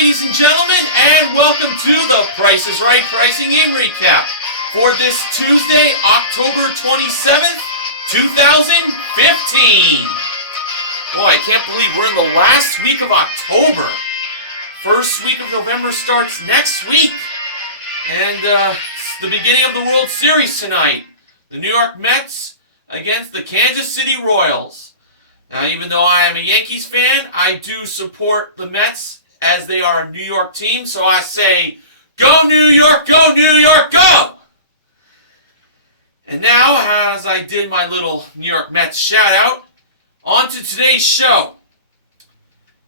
ladies and gentlemen, and welcome to the Price is Right Pricing In Recap for this Tuesday, October 27th, 2015. Boy, I can't believe we're in the last week of October. First week of November starts next week. And it's the beginning of the World Series tonight. The New York Mets against the Kansas City Royals. Now, even though I am a Yankees fan, I do support the Mets as they are a New York team. So I say, go New York, go New York, go! And now, as I did my little New York Mets shout out, on to today's show.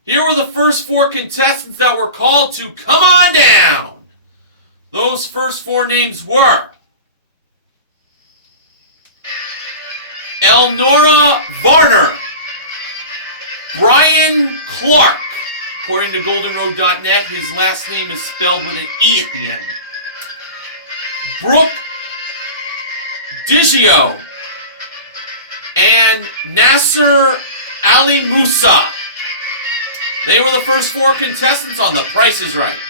Here were the first four contestants that were called to come on down. Those first four names were Elnora Varner, Brian Clark. According to GoldenRoad.net, his last name is spelled with an E at the end. Brooke Digio and Nasser Ali Musa. They were the first four contestants on The Price is Right.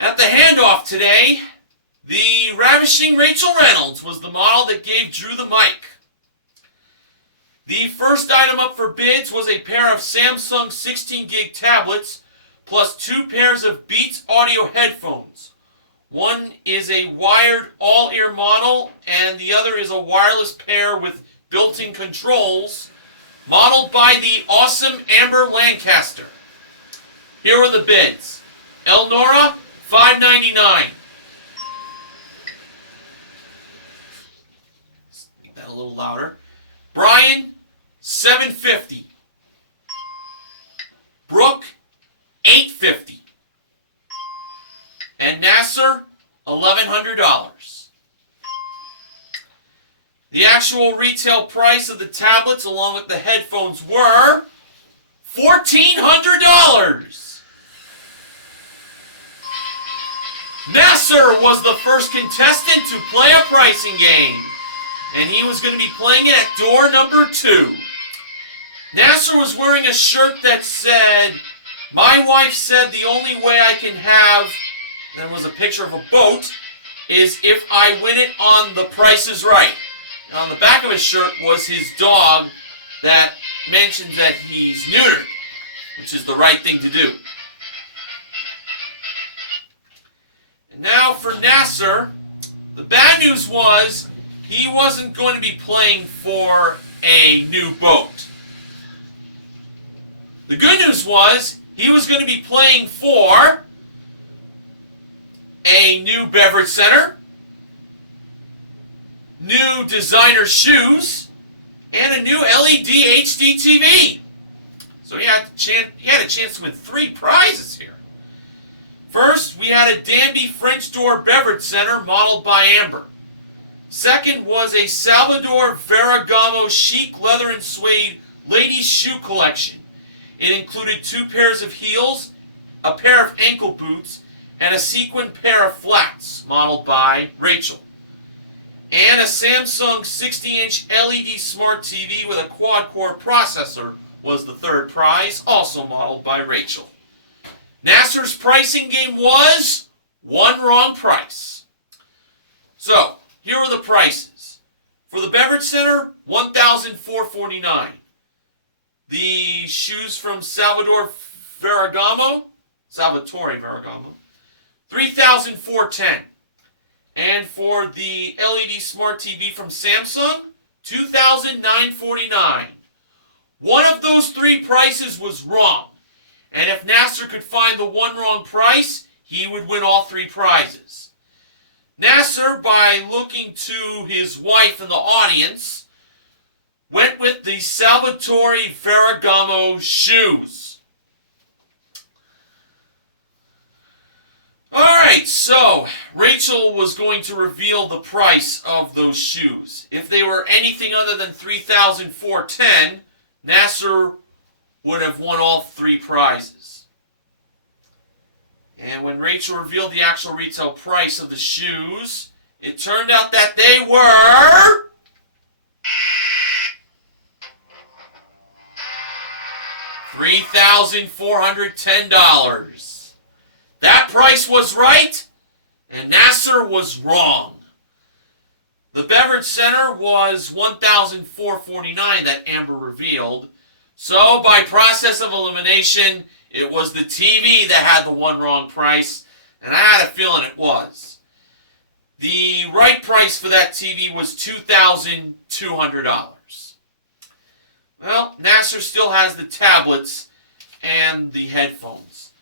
At the handoff today, the ravishing Rachel Reynolds was the model that gave Drew the mic. The first item up for bids was a pair of Samsung 16-gig tablets plus two pairs of Beats audio headphones. One is a wired all-ear model and the other is a wireless pair with built-in controls, modeled by the awesome Amber Lancaster. Here are the bids. Elnora, $5.99. Make that a little louder. Brian, $7.50. Brooke, $8.50. And Nasser, $1,100. The actual retail price of the tablets along with the headphones were $1,400. Nasser was the first contestant to play a pricing game, and he was going to be playing it at door number 2. Nasser was wearing a shirt that said, "My wife said the only way I can have," and was a picture of a boat, "is if I win it on The Price is Right." And on the back of his shirt was his dog that mentions that he's neutered, which is the right thing to do. And now for Nasser, the bad news was he wasn't going to be playing for a new boat. The good news was he was going to be playing for a new beverage center, new designer shoes, and a new LED HD TV. So he had a chance to win 3 prizes here. First, we had a Danby French door beverage center modeled by Amber. Second was a Salvador Ferragamo chic leather and suede ladies shoe collection. It included 2 pairs of heels, a pair of ankle boots, and a sequin pair of flats modeled by Rachel. And a Samsung 60-inch LED smart TV with a quad-core processor was the third prize, also modeled by Rachel. Nasser's pricing game was one wrong price. So, here are the prices. For the beverage center, $1,449. The shoes from Salvatore Ferragamo, $3,410. And for the LED Smart TV from Samsung, $2,949. One of those 3 prices was wrong. And if Nasser could find the one wrong price, he would win all 3 prizes. Nasser, by looking to his wife in the audience, went with the Salvatore Ferragamo shoes. Alright, so Rachel was going to reveal the price of those shoes. If they were anything other than $3,410, Nasser would have won all 3 prizes. And when Rachel revealed the actual retail price of the shoes, it turned out that they were $3,410. That price was right, and Nasser was wrong. The beverage center was $1,449 that Amber revealed. So by process of elimination, it was the TV that had the one wrong price, and I had a feeling it was. The right price for that TV was $2,200. Well, Nasser still has the tablets and the headphones.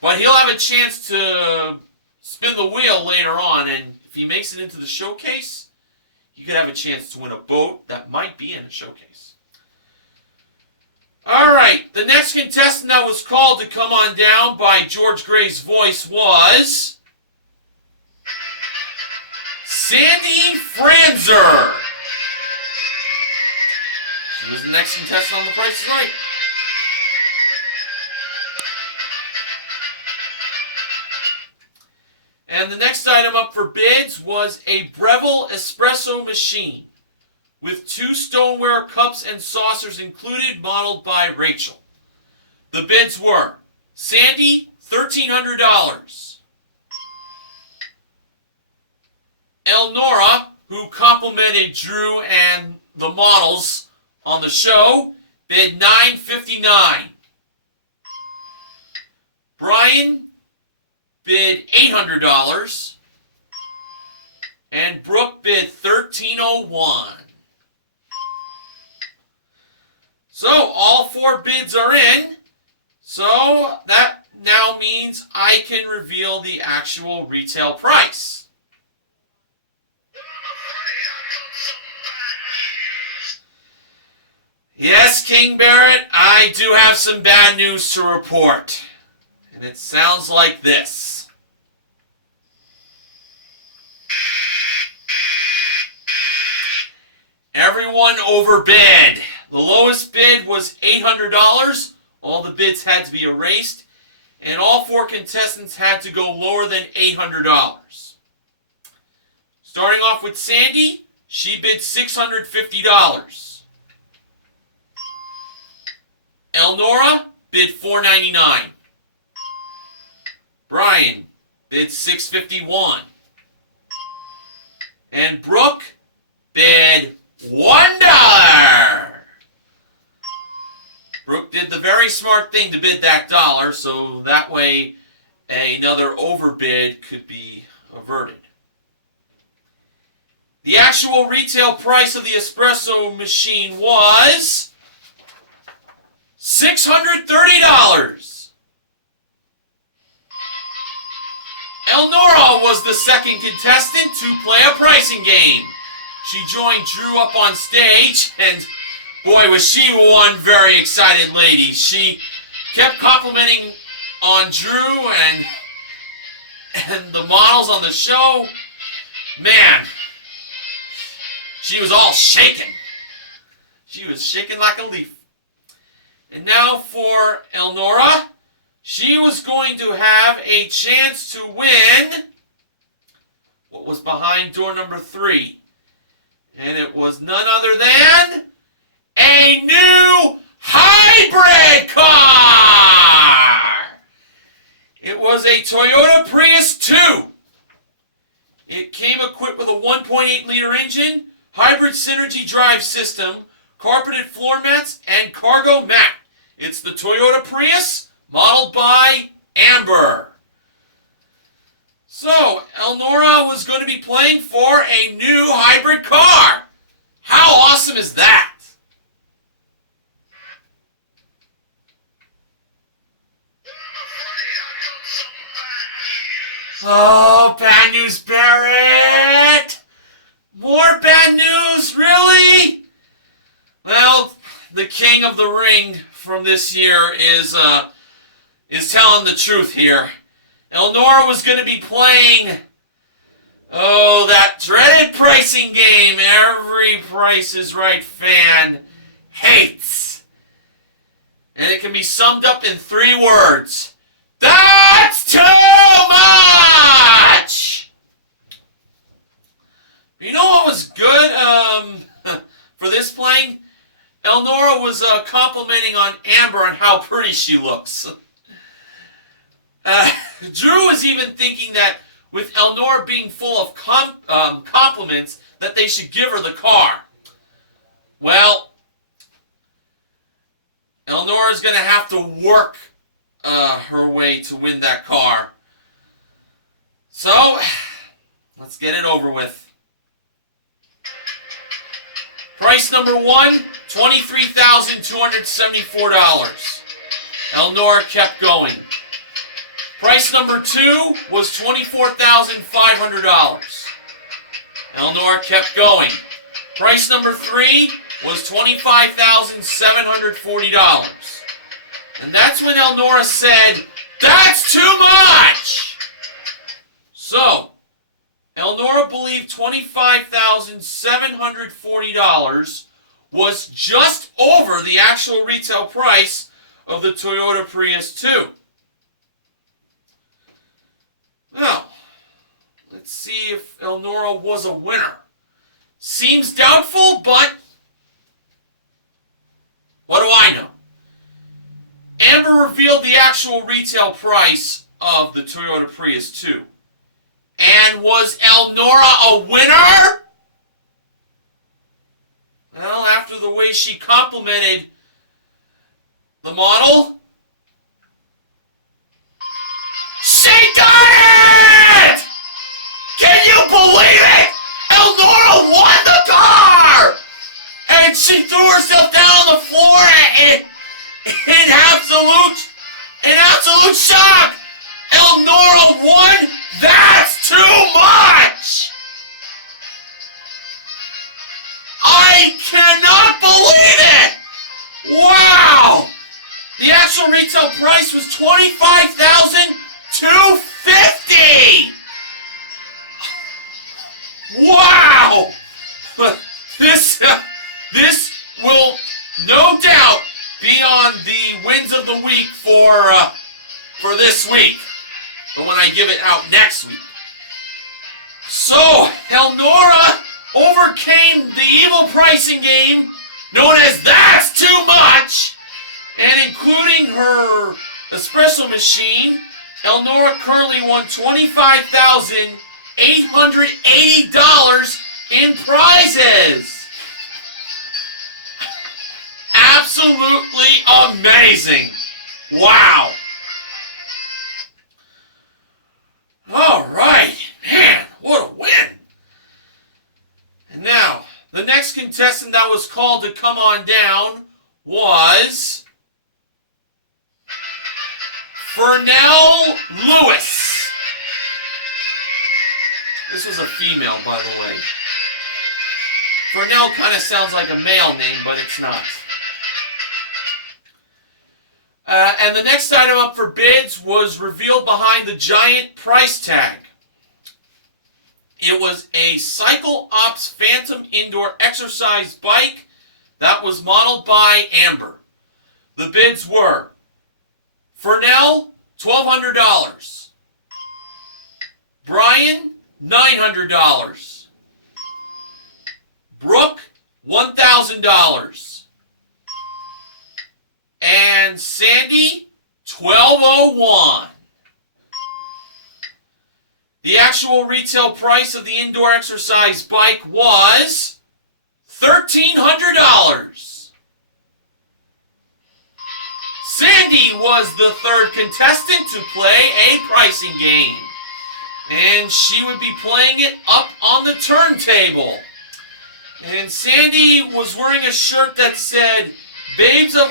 But he'll have a chance to spin the wheel later on, and if he makes it into the showcase, he could have a chance to win a boat that might be in a showcase. Alright, the next contestant that was called to come on down by George Gray's voice was Sandy Franzer. She was the next contestant on The Price is Right. And the next item up for bids was a Breville espresso machine with 2 stoneware cups and saucers included, modeled by Rachel. The bids were Sandy, $1,300. Elnora, who complimented Drew and the models on the show, bid $959. Brian bid $800. And Brooke bid $1,301. So all 4 bids are in. So that now means I can reveal the actual retail price. Yes, King Barrett, I do have some bad news to report. And it sounds like this. Everyone overbid. The lowest bid was $800. All the bids had to be erased. And all 4 contestants had to go lower than $800. Starting off with Sandy, she bid $650. Elnora bid $499. Brian bid $651. And Brooke bid $1. Brooke did the very smart thing to bid that dollar, so that way another overbid could be averted. The actual retail price of the espresso machine was $630. Elnora was the second contestant to play a pricing game. She joined Drew up on stage, and boy, was she one very excited lady. She kept complimenting on Drew and the models on the show. Man, she was all shaking. She was shaking like a leaf. And now for Elnora, she was going to have a chance to win what was behind door number 3. And it was none other than a new hybrid car! It was a Toyota Prius 2. It came equipped with a 1.8-liter engine, hybrid synergy drive system, carpeted floor mats, and cargo mat. It's the Toyota Prius, modeled by Amber. So, Elnora was going to be playing for a new hybrid car. How awesome is that? Oh, bad news, Barrett! More bad news, really? Well, the king of the ring from this year is telling the truth here. Elnora was going to be playing, that dreaded pricing game every Price is Right fan hates. And it can be summed up in 3 words. That's too much! You know what was good for this playing? Elnora was complimenting on Amber on how pretty she looks. Drew was even thinking that with Elnora being full of compliments, that they should give her the car. Well, Elnora's going to have to work her way to win that car. So, let's get it over with. Price number one, $23,274. Elnora kept going. Price number two was $24,500. Elnora kept going. Price number three was $25,740. And that's when Elnora said, "That's too much!" So, Elnora believed $25,740 was just over the actual retail price of the Toyota Prius 2. Now, let's see if Elnora was a winner. Seems doubtful, but what do I know? Amber revealed the actual retail price of the Toyota Prius 2. And was Elnora a winner? Well, after the way she complimented the model, she done it! Can you believe it? Elnora won the car! And she threw herself down on the floor in absolute shock. Elnora won? That's too much! I cannot believe it! Wow! The actual retail price was $25,250! Wow! This will no doubt be on the wins of the week for this week. But when I give it out next week. So, Elnora overcame the evil pricing game known as That's Too Much, and including her espresso machine, Elnora currently won $25,880 in prizes. Absolutely amazing. Wow. All right, man, what a win. And now, the next contestant that was called to come on down was Fernell Lewis. This was a female, by the way. Fernell kind of sounds like a male name, but it's not. And the next item up for bids was revealed behind the giant price tag. It was a Cycle Ops Phantom indoor exercise bike that was modeled by Amber. The bids were Fernell, $1,200. Brian, $900. Brooke, $1,000. And Sandy, $1,201. The actual retail price of the indoor exercise bike was $1,300. Sandy was the third contestant to play a pricing game, and she would be playing it up on the turntable. And Sandy was wearing a shirt that said, "Babes of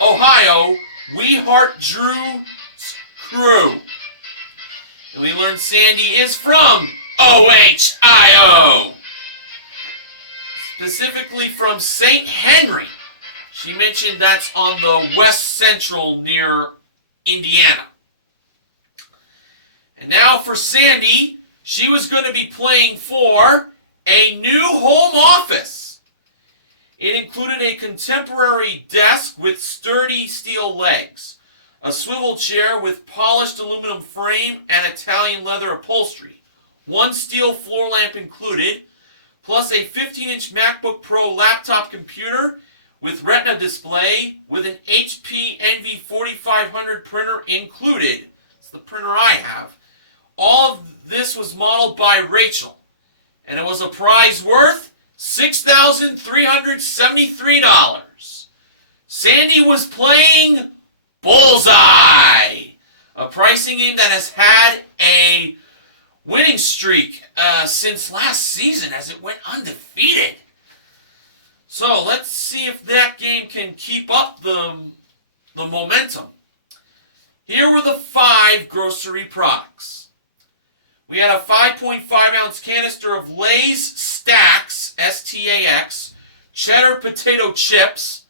Ohio, we heart Drew's crew." And we learned Sandy is from Ohio. Specifically from St. Henry. She mentioned that's on the west central near Indiana. And now for Sandy, she was going to be playing for a new home office. It included a contemporary desk with sturdy steel legs, a swivel chair with polished aluminum frame and Italian leather upholstery, one steel floor lamp included, plus a 15-inch MacBook Pro laptop computer with Retina display with an HP Envy 4500 printer included. It's the printer I have. All of this was modeled by Rachel, and it was a prize worth $6,373. Sandy was playing Bullseye, a pricing game that has had a winning streak since last season as it went undefeated. So let's see if that game can keep up the momentum. Here were the 5 grocery products. We had a 5.5-ounce canister of Lay's Stacks, S-T-A-X, cheddar potato chips,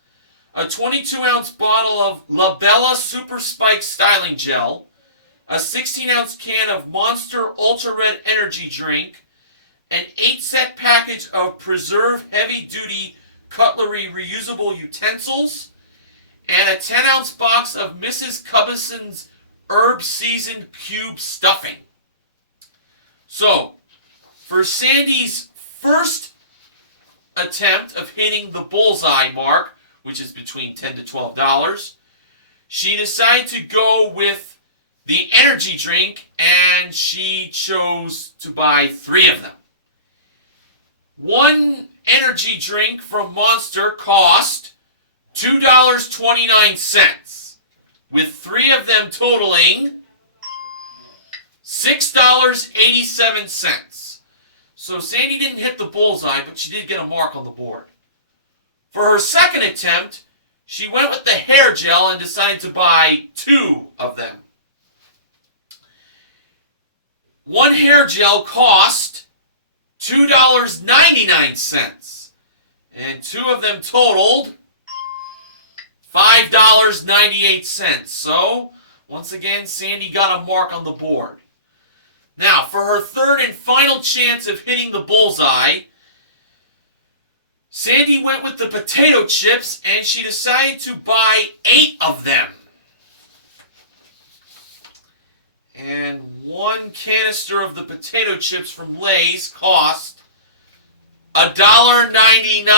a 22-ounce bottle of La Bella Super Spike styling gel, a 16-ounce can of Monster Ultra Red energy drink, an 8-set package of Preserve heavy-duty cutlery reusable utensils, and a 10-ounce box of Mrs. Cubbison's herb-seasoned cube stuffing. So, for Sandy's first attempt of hitting the bullseye mark, which is between $10 to $12, she decided to go with the energy drink, and she chose to buy 3 of them. One energy drink from Monster cost $2.29, with 3 of them totaling $6.87. So Sandy didn't hit the bullseye, but she did get a mark on the board. For her second attempt, she went with the hair gel and decided to buy 2 of them. One hair gel cost $2.99, and 2 of them totaled $5.98. So, once again, Sandy got a mark on the board. Now, for her third and final chance of hitting the bullseye, Sandy went with the potato chips, and she decided to buy 8 of them. And one canister of the potato chips from Lay's cost $1.99.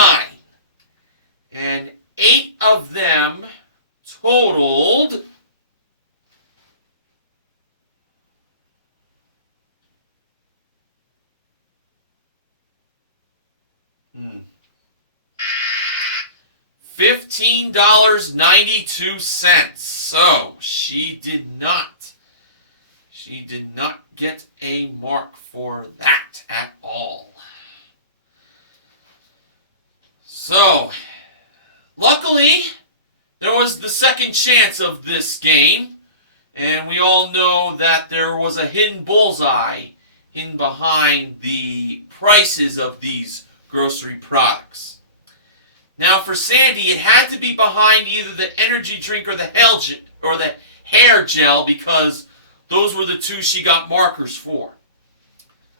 And 8 of them totaled $15.92. So she did not get a mark for that at all. So, luckily, there was the second chance of this game, and we all know that there was a hidden bullseye hidden behind the prices of these grocery products. Now, for Sandy, it had to be behind either the energy drink or the hair gel, because those were the 2 she got markers for.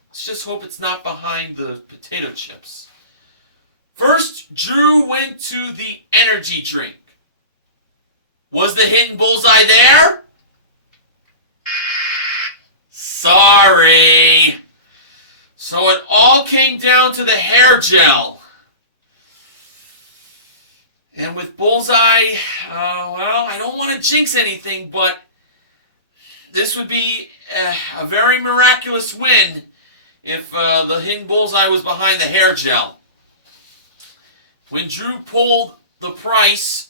Let's just hope it's not behind the potato chips. First, Drew went to the energy drink. Was the hidden bullseye there? Sorry. So it all came down to the hair gel. And with bullseye, well, I don't want to jinx anything, but this would be a very miraculous win if the hidden bullseye was behind the hair gel. When Drew pulled the price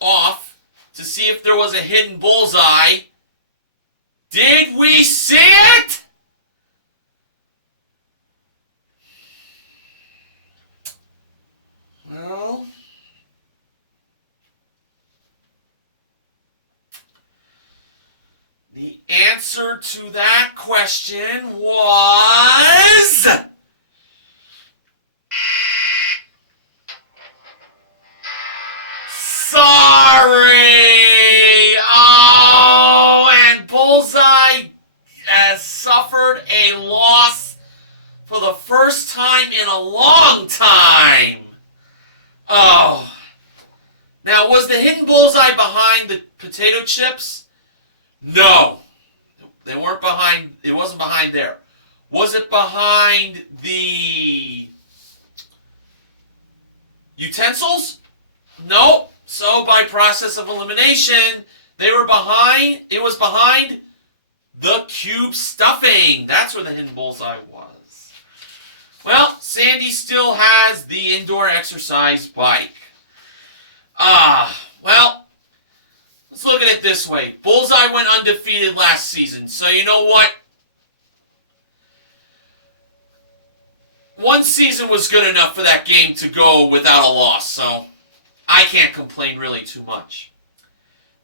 off to see if there was a hidden bullseye, did we see it? Well, the answer to that question was sorry. Oh, and Bullseye has suffered a loss for the first time in a long time. Oh. Now, was the hidden bullseye behind the potato chips? No. They weren't behind, it wasn't behind there. Was it behind the utensils? Nope. So by process of elimination, they were behind. It was behind the cube stuffing. That's where the hidden bullseye was. Well, Sandy still has the indoor exercise bike. Well, let's look at it this way. Bullseye went undefeated last season. So you know what? One season was good enough for that game to go without a loss. So I can't complain really too much.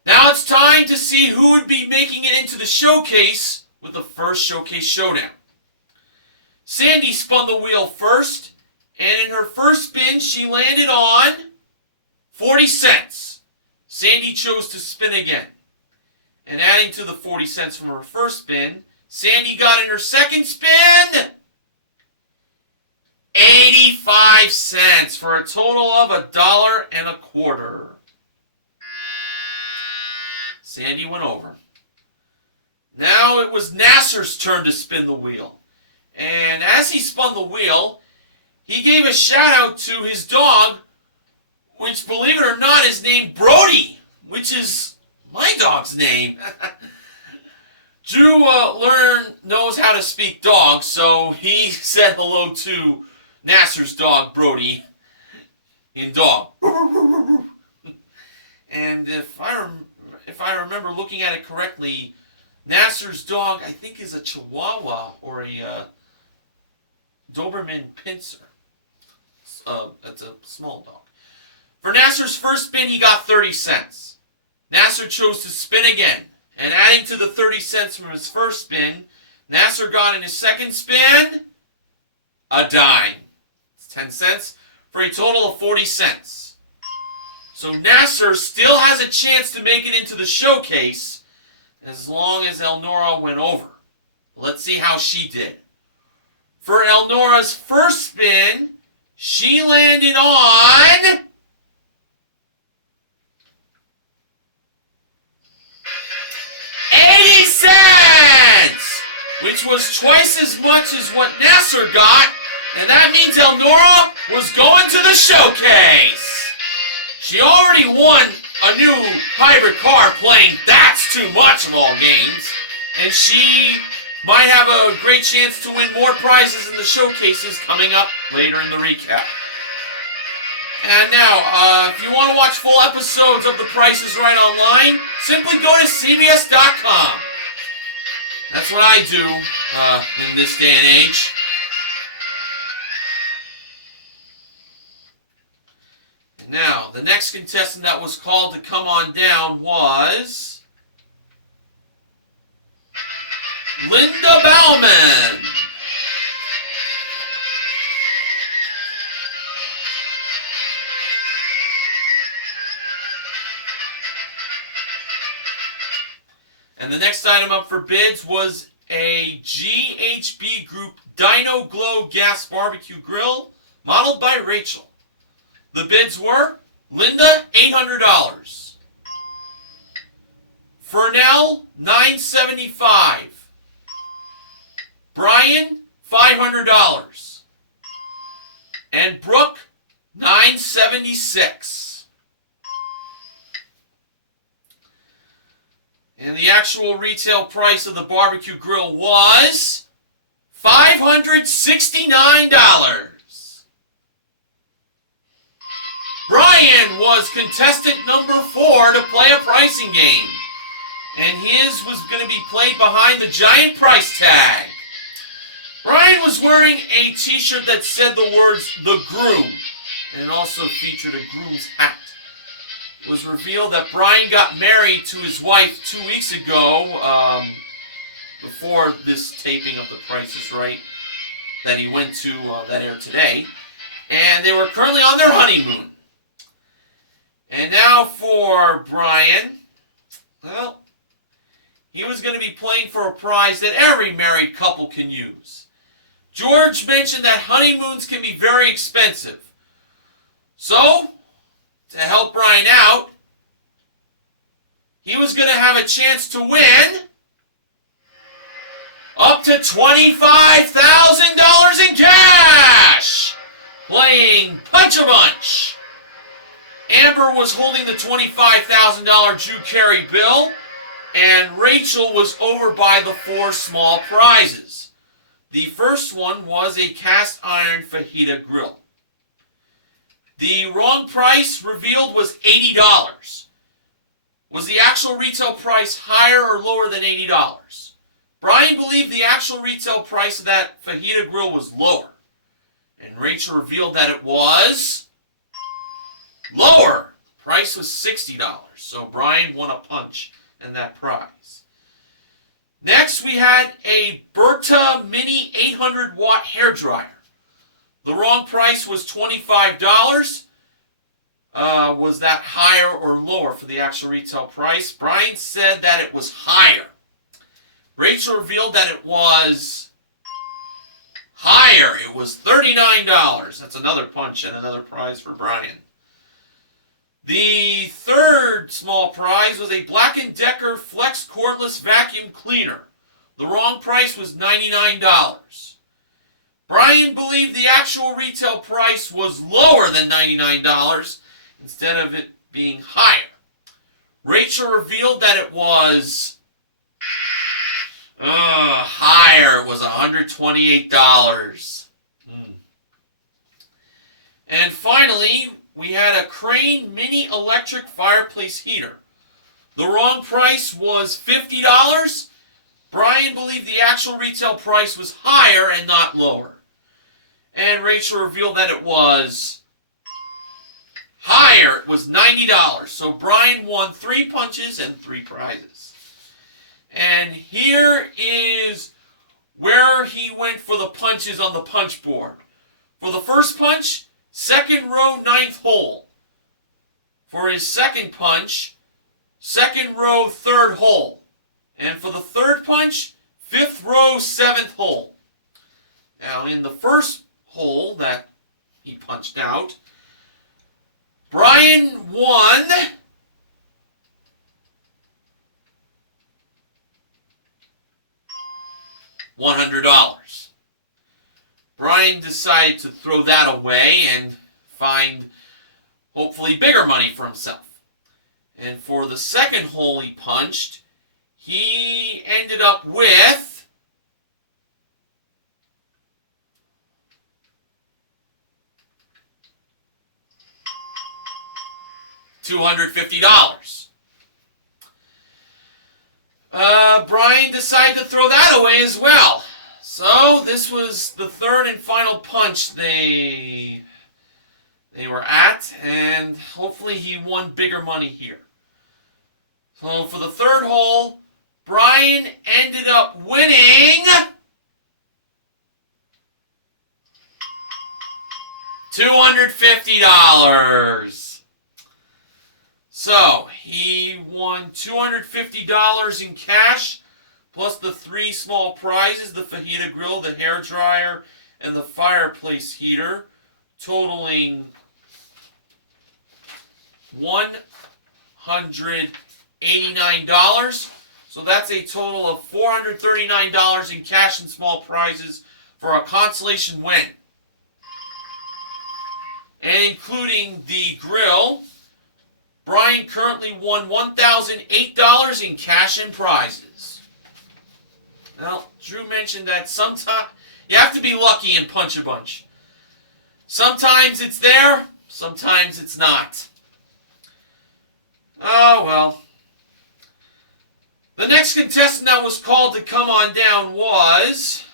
Now it's time to see who would be making it into the showcase with the first showcase showdown. Sandy spun the wheel first, and in her first spin, she landed on 40 cents. Sandy chose to spin again. And adding to the 40 cents from her first spin, Sandy got in her second spin 85 cents for a total of $1.25. Sandy went over. Now it was Nasser's turn to spin the wheel. And as he spun the wheel, he gave a shout out to his dog, which, believe it or not, is named Brody, which is my dog's name. Drew knows how to speak dog, so he said hello to Nasser's dog, Brody, in dog. And if I remember looking at it correctly, Nasser's dog, I think, is a Chihuahua or a Doberman Pinscher. That's a small dog. For Nasser's first spin, he got 30 cents. Nasser chose to spin again, and adding to the 30 cents from his first spin, Nasser got in his second spin a dime. It's 10 cents for a total of 40 cents. So Nasser still has a chance to make it into the showcase as long as Elnora went over. Let's see how she did. For Elnora's first spin, she landed on 80 cents, which was twice as much as what Nasser got, and that means Elnora was going to the showcase. She already won a new hybrid car playing That's Too Much of all games, and she might have a great chance to win more prizes in the showcases coming up later in the recap. And now, if you want to watch full episodes of The Price is Right online, simply go to CBS.com. That's what I do in this day and age. And now, the next contestant that was called to come on down was Linda Bauman. And the next item up for bids was a GHB Group Dino Glow Gas Barbecue Grill modeled by Rachel. The bids were Linda, $800. Fernell, $975. Brian, $500. And Brooke, $976. And the actual retail price of the barbecue grill was $569. Brian was contestant number 4 to play a pricing game. And his was going to be played behind the giant price tag. Brian was wearing a t-shirt that said the words, "The Groom," and it also featured a groom's hat. It was revealed that Brian got married to his wife 2 weeks ago, before this taping of The Price is Right that he went to, that aired today, and they were currently on their honeymoon. And now for Brian, well, he was going to be playing for a prize that every married couple can use. George mentioned that honeymoons can be very expensive. So, to help Brian out, he was going to have a chance to win up to $25,000 in cash, playing Punch-a-Bunch. Amber Amber was holding the $25,000 Drew Carey bill, and Rachel was over by the 4 small prizes. The first one was a cast iron fajita grill. The wrong price revealed was $80. Was the actual retail price higher or lower than $80? Brian believed the actual retail price of that fajita grill was lower. And Rachel revealed that it was lower. Price was $60. So Brian won a punch in that prize. Next, we had a Berta Mini 800 watt hair dryer. The wrong price was $25. Was that higher or lower for the actual retail price? Brian said that it was higher. Rachel revealed that it was higher. It was $39. That's another punch and another prize for Brian. The third small prize was a Black & Decker Flex Cordless Vacuum Cleaner. The wrong price was $99. Brian believed the actual retail price was lower than $99 instead of it being higher. Rachel revealed that it was higher. It was $128. And finally, we had a Crane Mini Electric Fireplace Heater. The wrong price was $50. Brian believed the actual retail price was higher and not lower. And Rachel revealed that it was higher. It was $90. So Brian won 3 punches and 3 prizes. And here is where he went for the punches on the punch board. For the first punch, second row, 9th hole. For his second punch, second row, 3rd hole. And for the third punch, 5th row, 7th hole. Now in the first hole that he punched out, Brian won $100. Brian decided to throw that away and find hopefully bigger money for himself. And for the second hole he punched, he ended up with $250. Brian decided to throw that away as well. So this was the third and final punch they were at, and hopefully he won bigger money here. So for the third hole, Brian ended up winning $250. So he won $250 in cash, plus the 3 small prizes, the fajita grill, the hair dryer, and the fireplace heater, totaling $189. So that's a total of $439 in cash and small prizes for a consolation win. And including the grill, Brian currently won $1,008 in cash and prizes. Now, Drew mentioned that sometimes you have to be lucky and punch a bunch. Sometimes it's there, sometimes it's not. Oh, well. The next contestant that was called to come on down was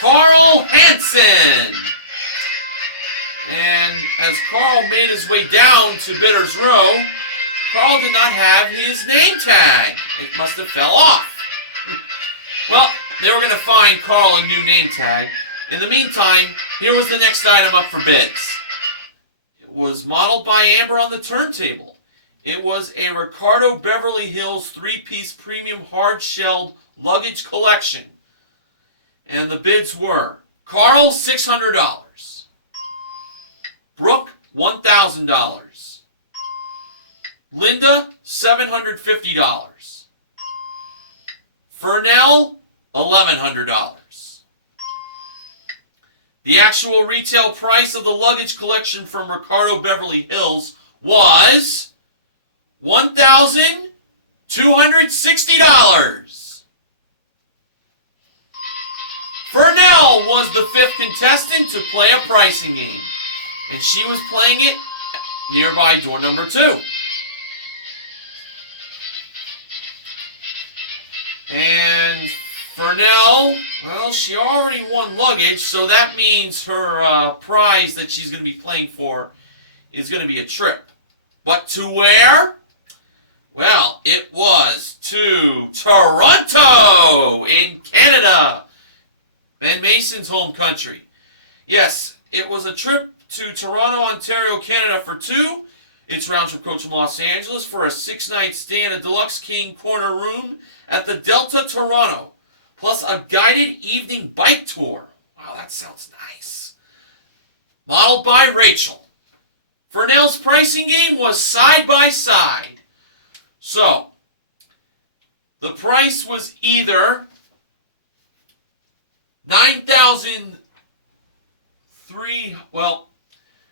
Carl Hansen. And as Carl made his way down to Bidder's Row, Carl did not have his name tag. It must have fell off. Well, they were going to find Carl a new name tag. In the meantime, here was the next item up for bids. It was modeled by Amber on the turntable. It was a Ricardo Beverly Hills 3-piece premium hard-shelled luggage collection. And the bids were Carl, $600. Brooke, $1,000. Linda, $750. Fernell, $1,100. The actual retail price of the luggage collection from Ricardo Beverly Hills was $1,260. Fernell was the fifth contestant to play a pricing game, and she was playing it nearby door number 2. And Fernell, well, she already won luggage, so that means her prize that she's going to be playing for is going to be a trip. But to where? Well, it was to Toronto in Canada, Ben Mason's home country. Yes, it was a trip to Toronto, Ontario, Canada for 2. It's round trip coach from Los Angeles for a 6-night stay in a Deluxe King corner room at the Delta Toronto, plus a guided evening bike tour. Wow, that sounds nice. Modeled by Rachel. Fernell's pricing game was side by side. So, the price was either $9,003, well,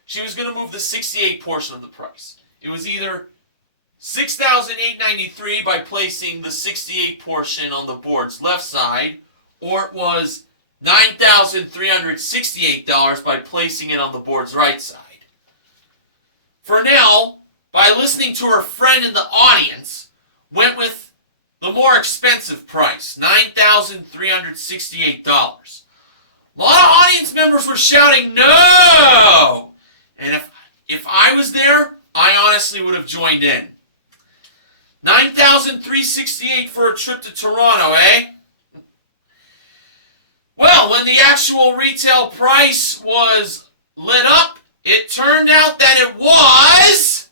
she was going to move the 68 portion of the price. It was either $6,893 by placing the 68 portion on the board's left side, or it was $9,368 by placing it on the board's right side. Fernell, by listening to her friend in the audience, went with the more expensive price, $9,368. A lot of audience members were shouting, no! And if I was there, I honestly would have joined in. $9,368 for a trip to Toronto, eh? Well, when the actual retail price was lit up, it turned out that it was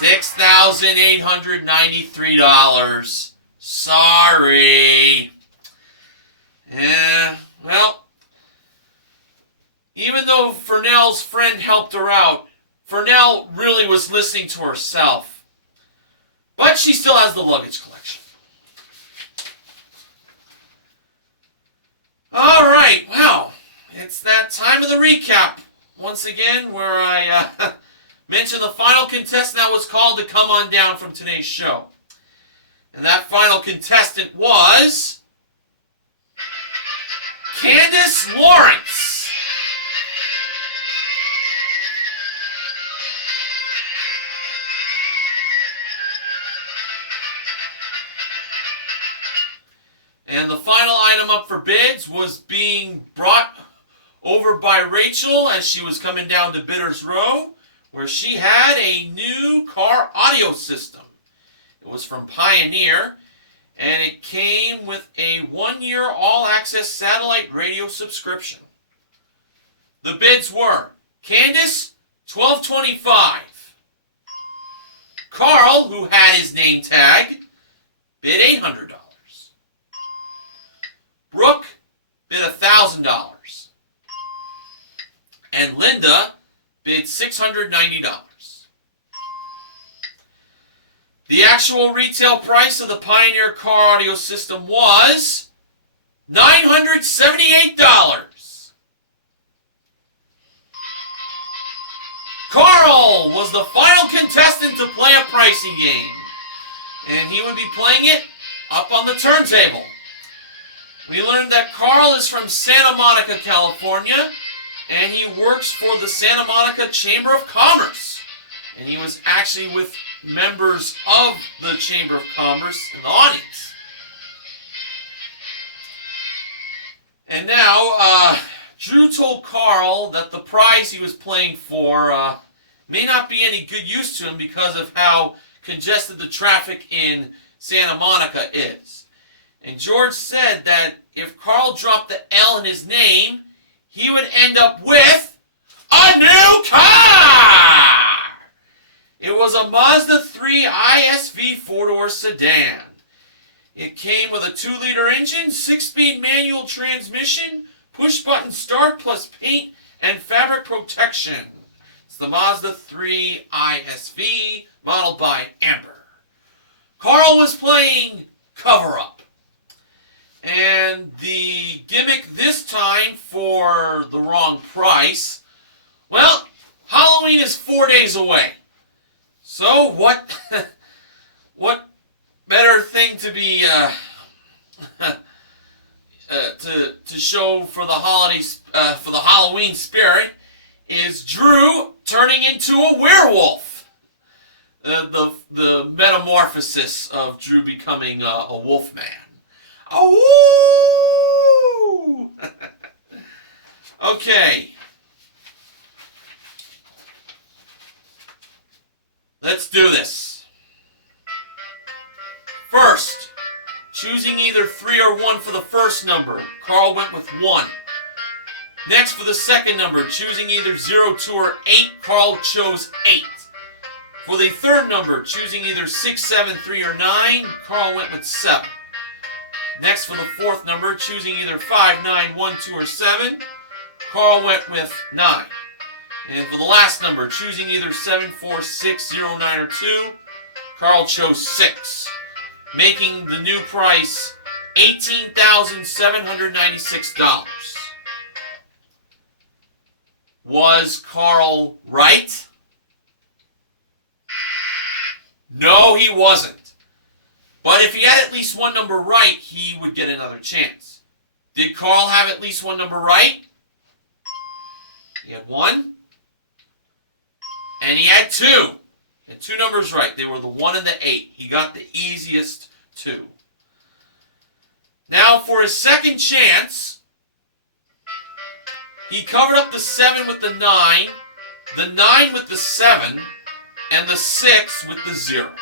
$6,893. Sorry. Yeah, well, even though Fernell's friend helped her out, Fernell really was listening to herself. But she still has the luggage collection. Alright, well, it's that time of the recap. Once again, where I mentioned the final contestant that was called to come on down from today's show. And that final contestant was Candace Lawrence. And the final item up for bids was being brought over by Rachel as she was coming down to Bidders Row, where she had a new car audio system. It was from Pioneer, and it came with a 1-year all-access satellite radio subscription. The bids were Candace, $1,225. Carl, who had his name tag, bid $800. Brooke bid $1,000. And Linda bid $690. The actual retail price of the Pioneer car audio system was $978. Carl was the final contestant to play a pricing game, and he would be playing it up on the turntable. We learned that Carl is from Santa Monica, California, and he works for the Santa Monica Chamber of Commerce. And he was actually with members of the Chamber of Commerce in the audience. And now, Drew told Carl that the prize he was playing for may not be any good use to him because of how congested the traffic in Santa Monica is. And George said that if Carl dropped the L in his name, he would end up with a new car! It was a Mazda 3 ISV 4-door sedan. It came with a 2-liter engine, 6-speed manual transmission, push-button start, plus paint and fabric protection. It's the Mazda 3 ISV, modeled by Amber. Carl was playing Cover Up. And the gimmick this time for the wrong price, well, Halloween is 4 days away. So what what better thing to be to show for the holidays for the Halloween spirit is Drew turning into a werewolf. The metamorphosis of Drew becoming a wolf man. Oh! Okay. Let's do this. First, choosing either 3 or 1 for the first number. Carl went with 1. Next, for the second number, choosing either 0, 2, or 8. Carl chose 8. For the third number, choosing either 6, 7, 3, or 9. Carl went with 7. Next, for the fourth number, choosing either 5, 9, 1, 2, or 7. Carl went with 9. And for the last number, choosing either 7, 4, 6, 0, 9, or 2. Carl chose 6. Making the new price $18,796. Was Carl right? No, he wasn't. But if he had at least one number right, he would get another chance. Did Carl have at least one number right? He had 1. And he had 2. He had 2 numbers right. They were the 1 and the 8. He got the easiest 2. Now for his second chance, he covered up the 7 with the 9, the 9 with the 7, and the 6 with the 0.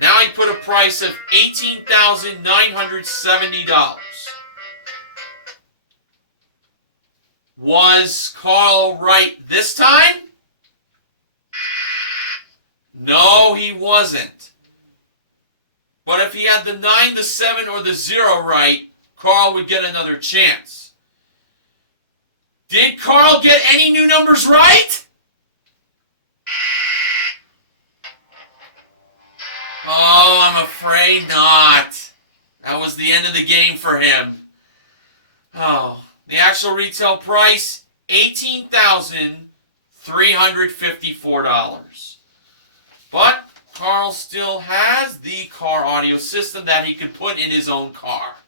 Now he put a price of $18,970. Was Carl right this time? No, he wasn't. But if he had the 9, the 7, or the 0 right, Carl would get another chance. Did Carl get any new numbers right? Oh, I'm afraid not. That was the end of the game for him. Oh, the actual retail price, $18,354. But Carl still has the car audio system that he could put in his own car.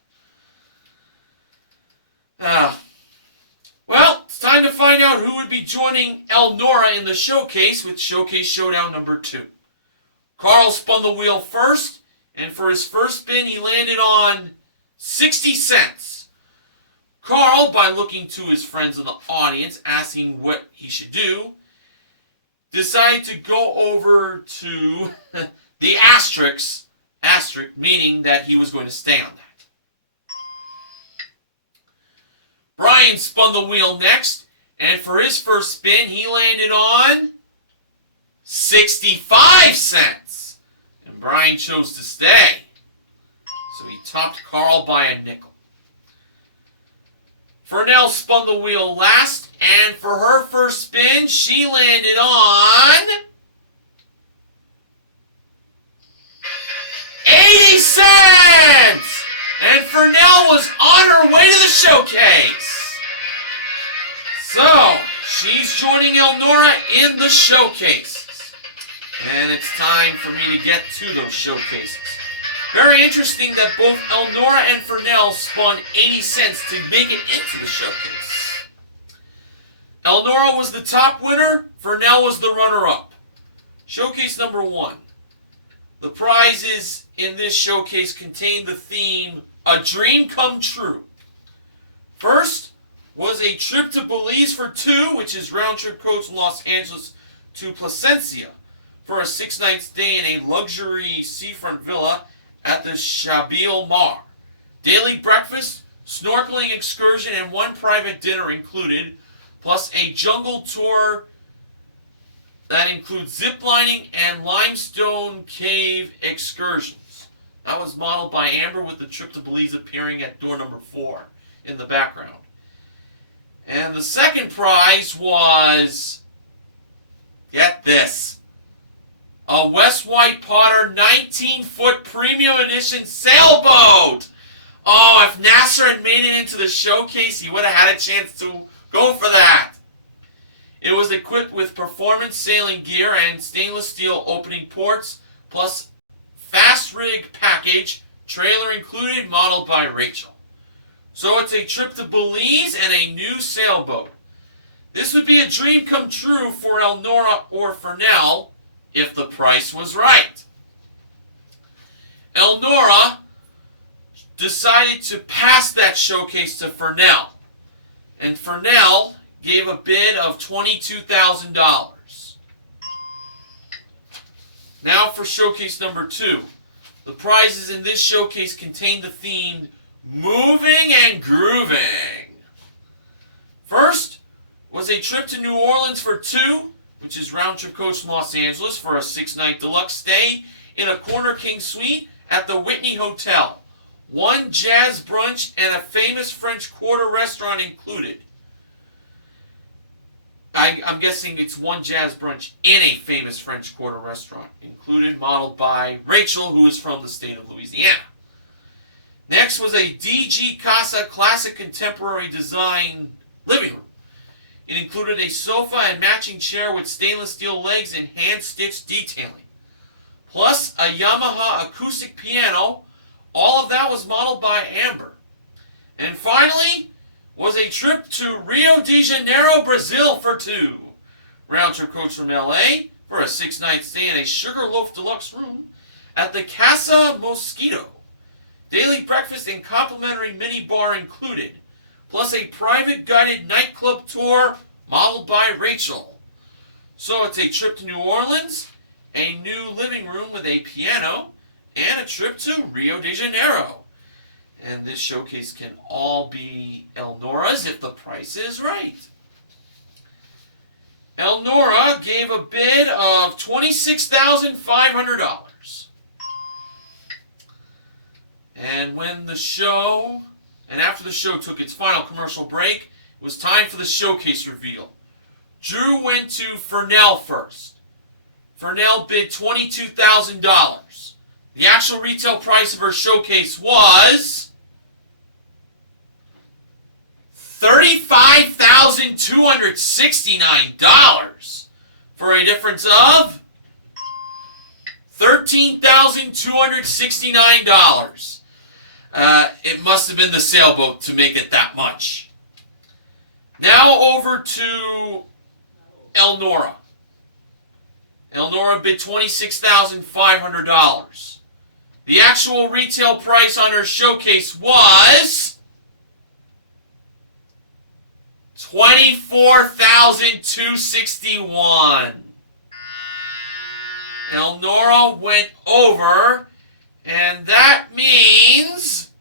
Well, it's time to find out who would be joining Elnora in the showcase with Showcase Showdown number 2. Carl spun the wheel first, and for his first spin, he landed on 60 cents. Carl, by looking to his friends in the audience, asking what he should do, decided to go over to the asterisk, meaning that he was going to stay on that. Brian spun the wheel next, and for his first spin, he landed on 65 cents. And Brian chose to stay. So he topped Carl by a nickel. Fernell spun the wheel last, and for her first spin, she landed on 80 cents! And Fernell was on her way to the showcase. So, she's joining Elnora in the showcases. And it's time for me to get to those showcases. Very interesting that both Elnora and Fernell spun 80 cents to make it into the showcase. Elnora was the top winner. Fernell was the runner-up. Showcase number 1. The prizes in this showcase contain the theme, A Dream Come True. First was a trip to Belize for 2, which is round-trip coach from Los Angeles to Placencia, for a 6-night stay in a luxury seafront villa at the Shabil Mar. Daily breakfast, snorkeling excursion, and 1 private dinner included, plus a jungle tour that includes ziplining and limestone cave excursions. That was modeled by Amber, with the trip to Belize appearing at door number 4 in the background. And the second prize was, get this, a West White Potter 19-foot premium edition sailboat. Oh, if Nasser had made it into the showcase, he would have had a chance to go for that. It was equipped with performance sailing gear and stainless steel opening ports, plus fast rig package, trailer included, modeled by Rachel. So it's a trip to Belize and a new sailboat. This would be a dream come true for Elnora or Fernell if the price was right. Elnora decided to pass that showcase to Fernell, and Fernell gave a bid of $22,000. Now for showcase number 2. The prizes in this showcase contain the theme Moving and Grooving. First was a trip to New Orleans for 2, which is round trip coach from Los Angeles, for a 6-night deluxe stay in a Corner King suite at the Whitney Hotel. 1 jazz brunch and a famous French Quarter restaurant included. I'm guessing it's 1 jazz brunch in a famous French Quarter restaurant included, modeled by Rachel, who is from the state of Louisiana. Next was a DG Casa classic contemporary design living room. It included a sofa and matching chair with stainless steel legs and hand-stitched detailing, plus a Yamaha acoustic piano. All of that was modeled by Amber. And finally was a trip to Rio de Janeiro, Brazil for 2. Round trip coach from LA for a 6-night stay in a Sugarloaf deluxe room at the Casa Mosquito. Daily breakfast and complimentary mini bar included, plus a private guided nightclub tour modeled by Rachel. So it's a trip to New Orleans, a new living room with a piano, and a trip to Rio de Janeiro. And this showcase can all be Elnora's if the price is right. Elnora gave a bid of $26,500. And after the show took its final commercial break, it was time for the showcase reveal. Drew went to Fernell first. Fernell bid $22,000. The actual retail price of her showcase was $35,269 for a difference of $13,269. It must have been the sailboat to make it that much. Now over to Elnora. Elnora bid $26,500. The actual retail price on her showcase was $24,261. Elnora went over, and that means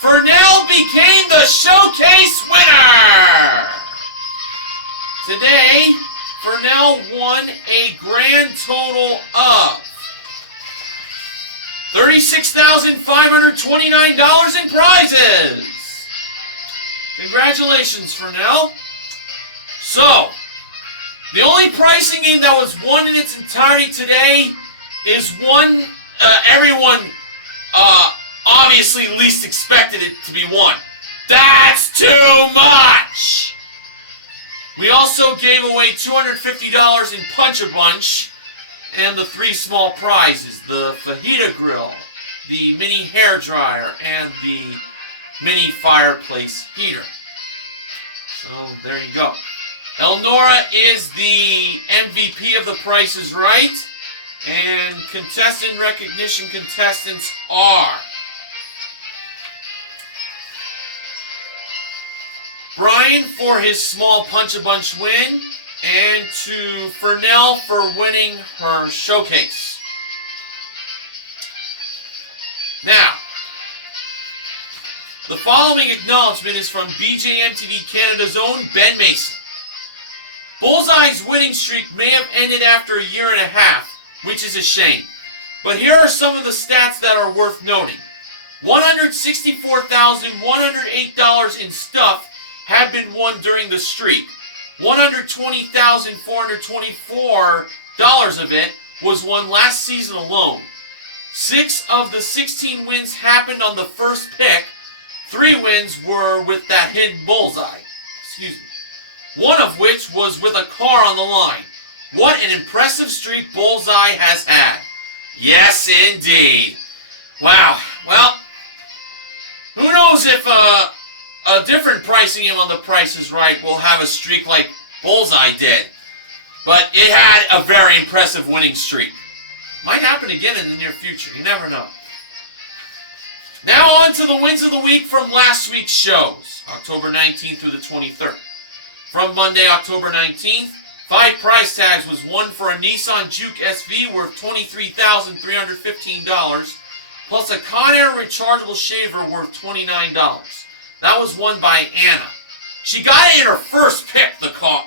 Fernell became the showcase winner. Today, Fernell won a grand total of $36,529 in prizes. Congratulations, Fernell. So, the only pricing game that was won in its entirety today is one everyone obviously least expected it to be won. That's too much! We also gave away $250 in Punch-A-Bunch and the 3 small prizes, the fajita grill, the mini hair dryer, and the mini fireplace heater. So there you go. Elnora is the MVP of The Price is Right, and contestant recognition contestants are Brian for his small Punch-A-Bunch win, and to Fernell for winning her showcase. Now, the following acknowledgement is from BJMTV Canada's own Ben Mason. Bullseye's winning streak may have ended after a year and a half, which is a shame. But here are some of the stats that are worth noting. $164,108 in stuff had been won during the streak. $120,424 of it was won last season alone. 6 of the 16 wins happened on the first pick. 3 wins were with that hidden bullseye. Excuse me. One of which was with a car on the line. What an impressive streak Bullseye has had. Yes, indeed. Wow. Well, who knows if a different pricing game on The Price is Right will have a streak like Bullseye did. But it had a very impressive winning streak. Might happen again in the near future. You never know. Now on to the wins of the week from last week's shows, October 19th through the 23rd. From Monday, October 19th, 5 prize tags was won for a Nissan Juke SV worth $23,315, plus a Conair rechargeable shaver worth $29. That was won by Anna. She got it in her first pick, the car.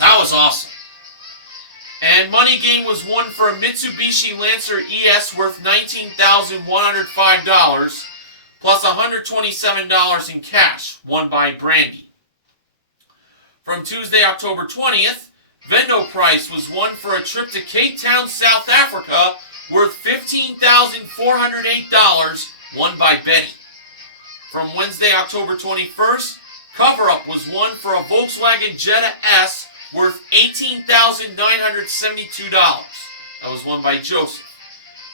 That was awesome. And money game was won for a Mitsubishi Lancer ES worth $19,105, plus $127 in cash, won by Brandy. From Tuesday, October 20th, Vendo Price was won for a trip to Cape Town, South Africa, worth $15,408, won by Betty. From Wednesday, October 21st, Cover Up was won for a Volkswagen Jetta S, worth $18,972. That was won by Joseph.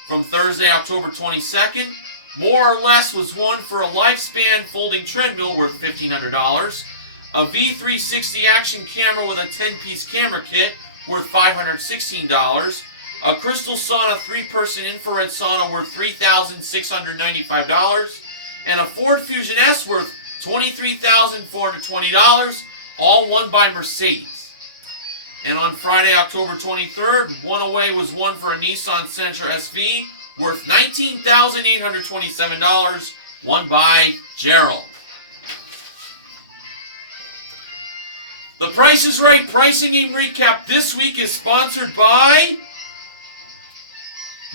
From Thursday, October 22nd, More or Less was won for a Lifespan folding treadmill worth $1,500, a V360 action camera with a 10-piece camera kit worth $516, a Crystal Sauna 3-person infrared sauna worth $3,695, and a Ford Fusion S worth $23,420, all won by Mercedes. And on Friday, October 23rd, One Away was won for a Nissan Sentra SV worth $19,827, won by Gerald. The Price is Right pricing game recap this week is sponsored by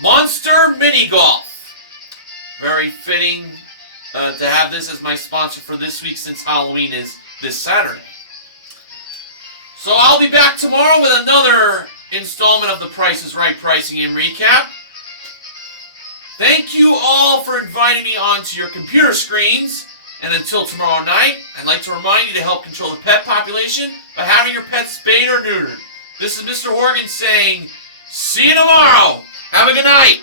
Monster Mini Golf. Very fitting to have this as my sponsor for this week since Halloween is this Saturday. So I'll be back tomorrow with another installment of the Price is Right pricing game recap. Thank you all for inviting me onto your computer screens. And until tomorrow night, I'd like to remind you to help control the pet population by having your pet spayed or neutered. This is Mr. Horgan saying, see you tomorrow. Have a good night.